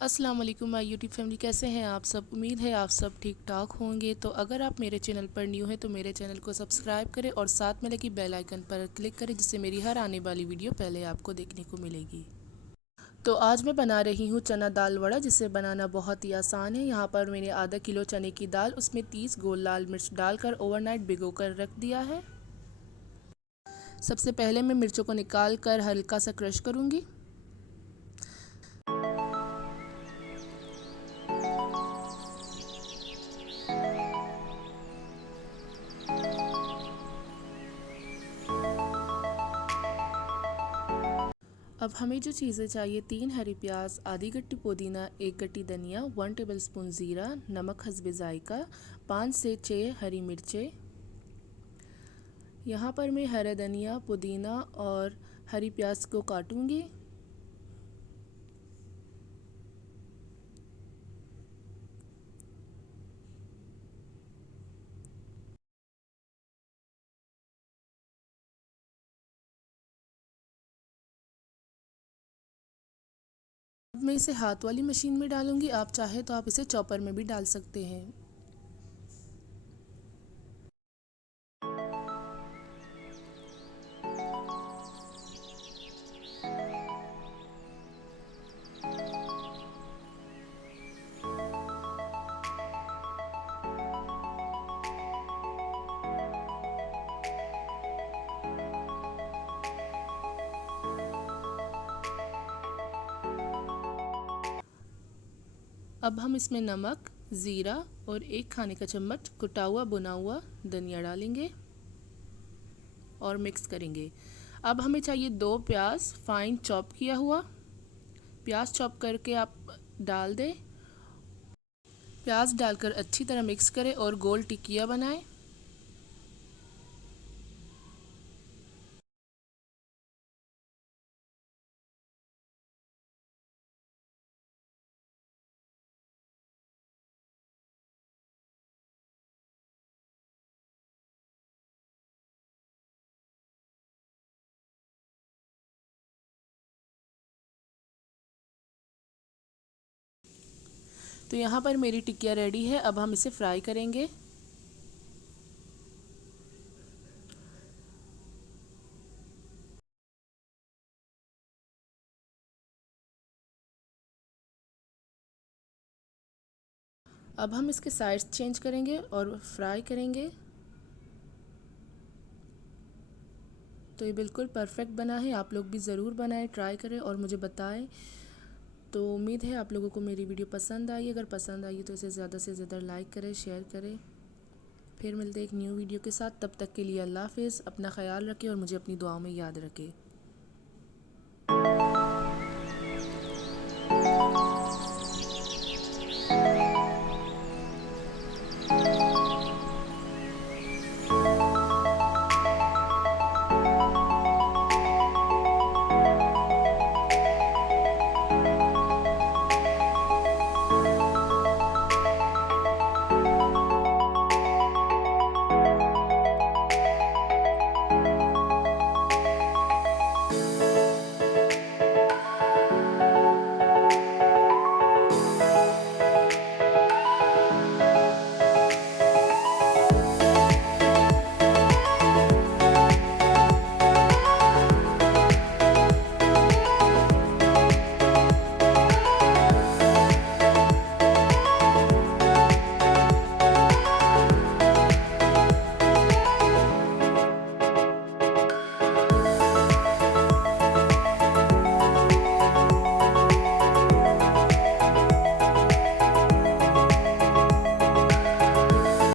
अस्सलाम वालेकुम my YouTube family, कैसे हैं आप सब। उम्मीद है आप सब ठीक ठाक होंगे। तो अगर आप मेरे चैनल पर न्यू हैं तो मेरे चैनल को सब्सक्राइब करें और साथ में लगी बेल आइकन पर क्लिक करें, जिससे मेरी हर आने वाली वीडियो पहले आपको देखने को मिलेगी। तो आज मैं बना रही हूँ चना दाल वड़ा, जिसे बनाना बहुत ही आसान है। यहाँ पर मैंने आधा किलो चने की दाल, उसमें 30 गोल लाल मिर्च डालकर ओवरनाइट भिगो कर रख दिया है। सबसे पहले मैं मिर्चों को निकाल कर हल्का सा क्रश करूँगी। अब हमें जो चीज़ें चाहिए, 3 हरी प्याज, आधी गट्टी पुदीना, 1 गट्टी धनिया, 1 टेबलस्पून ज़ीरा, नमक हस्बे जायका, 5 से 6 हरी मिर्चें। यहाँ पर मैं हरा धनिया, पुदीना और हरी प्याज को काटूंगी। अब मैं इसे हाथ वाली मशीन में डालूंगी, आप चाहे तो आप इसे चॉपर में भी डाल सकते हैं। अब हम इसमें नमक, ज़ीरा और 1 खाने का चम्मच कुटा हुआ भुना हुआ धनिया डालेंगे और मिक्स करेंगे। अब हमें चाहिए 2 प्याज फाइन चॉप किया हुआ। प्याज चॉप करके आप डाल दें। प्याज डालकर अच्छी तरह मिक्स करें और गोल टिकिया बनाएं। तो यहाँ पर मेरी टिकिया रेडी है। अब हम इसे फ्राई करेंगे। अब हम इसके साइड्स चेंज करेंगे और फ्राई करेंगे। तो ये बिल्कुल परफेक्ट बना है। आप लोग भी ज़रूर बनाएं, ट्राई करें और मुझे बताएं। तो उम्मीद है आप लोगों को मेरी वीडियो पसंद आई। अगर पसंद आई तो इसे ज़्यादा से ज़्यादा लाइक करें, शेयर करें। फिर मिलते हैं एक न्यू वीडियो के साथ। तब तक के लिए अल्लाह हाफ़िज़। अपना ख्याल रखें और मुझे अपनी दुआओं में याद रखें।